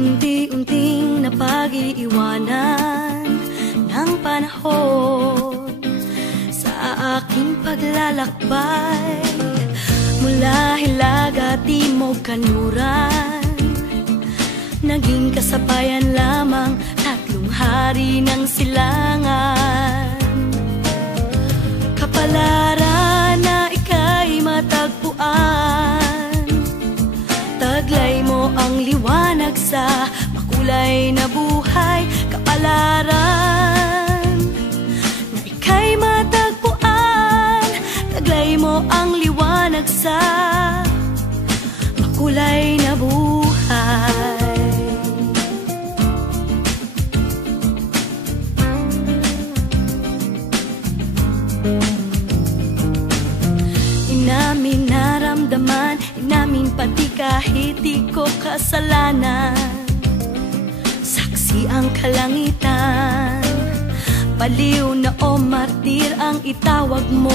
Unti-unting napag-iiwanan ng panahon sa aking paglalakbay, mula Hilaga, Timog, Kanluran, naging kasabayan lamang tatlong hari ng silangan. Kapalaran na ika'y matagpuan, taglay mo ang liwanag sa makulay na buhay. Kapalaran na ika'y matagpuan, taglay mo ang liwanag sa makulay na buhay. Inamin naramdaman, inamin pati kahit di ko kasalanan. Saksi ang kalangitan, baliw na o martir ang itawag mo.